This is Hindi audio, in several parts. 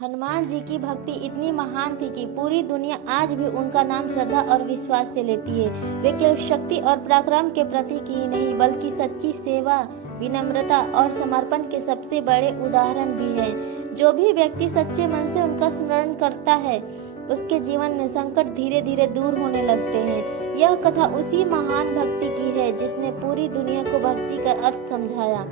हनुमान जी की भक्ति इतनी महान थी कि पूरी दुनिया आज भी उनका नाम श्रद्धा और विश्वास से लेती है। वे केवल शक्ति और पराक्रम के प्रतीक ही नहीं बल्कि सच्ची सेवा, विनम्रता और समर्पण के सबसे बड़े उदाहरण भी हैं। जो भी व्यक्ति सच्चे मन से उनका स्मरण करता है उसके जीवन में संकट धीरे धीरे दूर होने लगते हैं। यह कथा उसी महान भक्ति की है जिसने पूरी दुनिया को भक्ति का अर्थ समझाया।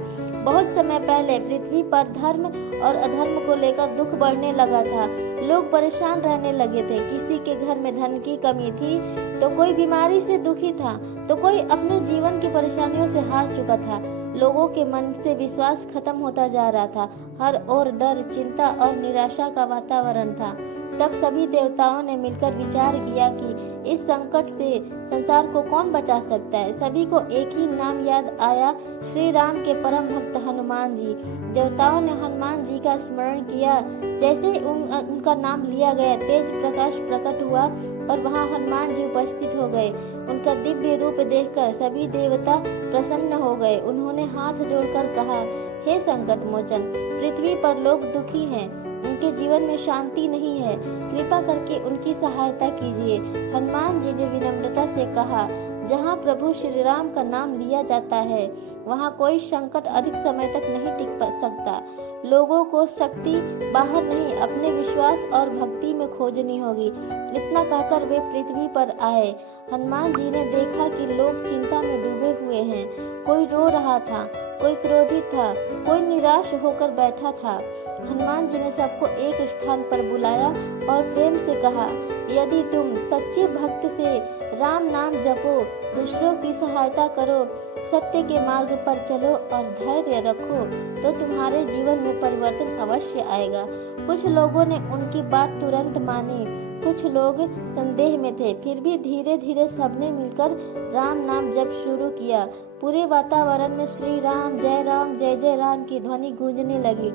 बहुत समय पहले पृथ्वी पर धर्म और अधर्म को लेकर दुख बढ़ने लगा था। लोग परेशान रहने लगे थे। किसी के घर में धन की कमी थी तो कोई बीमारी से दुखी था तो कोई अपने जीवन की परेशानियों से हार चुका था। लोगों के मन से विश्वास खत्म होता जा रहा था। हर ओर डर, चिंता और निराशा का वातावरण था। तब सभी देवताओं ने मिलकर विचार किया कि इस संकट से संसार को कौन बचा सकता है। सभी को एक ही नाम याद आया, श्री राम के परम भक्त हनुमान जी। देवताओं ने हनुमान जी का स्मरण किया। जैसे ही उनका नाम लिया गया, तेज प्रकाश प्रकट हुआ और वहां हनुमान जी उपस्थित हो गए। उनका दिव्य रूप देखकर सभी देवता प्रसन्न हो गए। उन्होंने हाथ जोड़कर कहा, हे संकट मोचन, पृथ्वी पर लोग दुखी हैं, उनके जीवन में शांति नहीं है, कृपा करके उनकी सहायता कीजिए। हनुमान जी ने विनम्रता से कहा, जहाँ प्रभु श्री राम का नाम लिया जाता है वहाँ कोई संकट अधिक समय तक नहीं टिक सकता। लोगों को शक्ति बाहर नहीं, अपने विश्वास और भक्ति में खोजनी होगी। इतना कहकर वे पृथ्वी पर आए। हनुमान जी ने देखा कि लोग चिंता में डूबे हुए हैं। कोई रो रहा था, कोई क्रोधित था, कोई निराश होकर बैठा था। हनुमान जी ने सबको एक स्थान पर बुलाया और प्रेम से कहा, यदि तुम सच्चे भक्त से राम नाम जपो, दूसरों की सहायता करो, सत्य के मार्ग पर चलो और धैर्य रखो तो तुम्हारे जीवन में परिवर्तन अवश्य आएगा। कुछ लोगों ने उनकी बात तुरंत मानी, कुछ लोग संदेह में थे। फिर भी धीरे धीरे सबने मिलकर राम नाम जप शुरू किया। पूरे वातावरण में श्री राम जय जय राम की ध्वनि गूंजने लगी।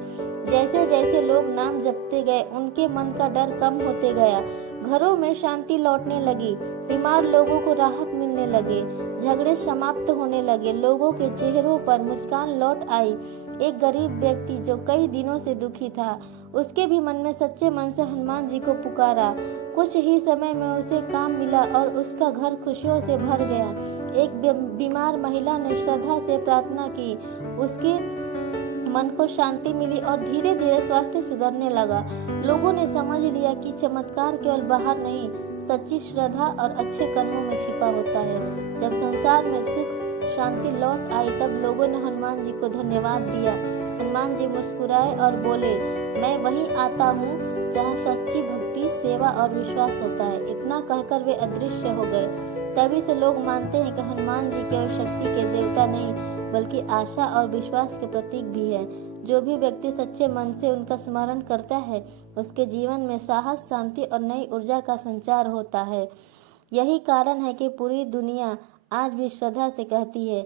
जैसे जैसे लोग नाम जपते गए उनके मन का डर कम होते गया। घरों में शांति लौटने लगी, बीमार लोगों को राहत मिलने लगे, झगड़े समाप्त होने लगे, लोगों के चेहरों पर मुस्कान लौट आई। एक गरीब व्यक्ति जो कई दिनों से दुखी था, उसके भी मन में सच्चे मन से हनुमान जी को पुकारा। कुछ ही समय में उसे काम मिला और उसका घर खुशियों से भर गया। एक बीमार महिला ने श्रद्धा से प्रार्थना की, उसके मन को शांति मिली और धीरे धीरे स्वास्थ्य सुधरने लगा। लोगों ने समझ लिया कि चमत्कार केवल बाहर नहीं, सच्ची श्रद्धा और अच्छे कर्मों में छिपा होता है। जब संसार में सुख शांति लौट आई तब लोगों ने हनुमान जी को धन्यवाद दिया। हनुमान जी मुस्कुराए और बोले, मैं वहीं आता हूँ जहाँ सच्ची भक्ति, सेवा और विश्वास होता है। इतना कहकर वे अदृश्य हो गए। तभी से लोग मानते हैं कि हनुमान जी केवल शक्ति के देवता नहीं बल्कि आशा और विश्वास के प्रतीक भी है। जो भी व्यक्ति सच्चे मन से उनका स्मरण करता है उसके जीवन में साहस, शांति और नई ऊर्जा का संचार होता है। यही कारण है कि पूरी दुनिया आज भी श्रद्धा से कहती है,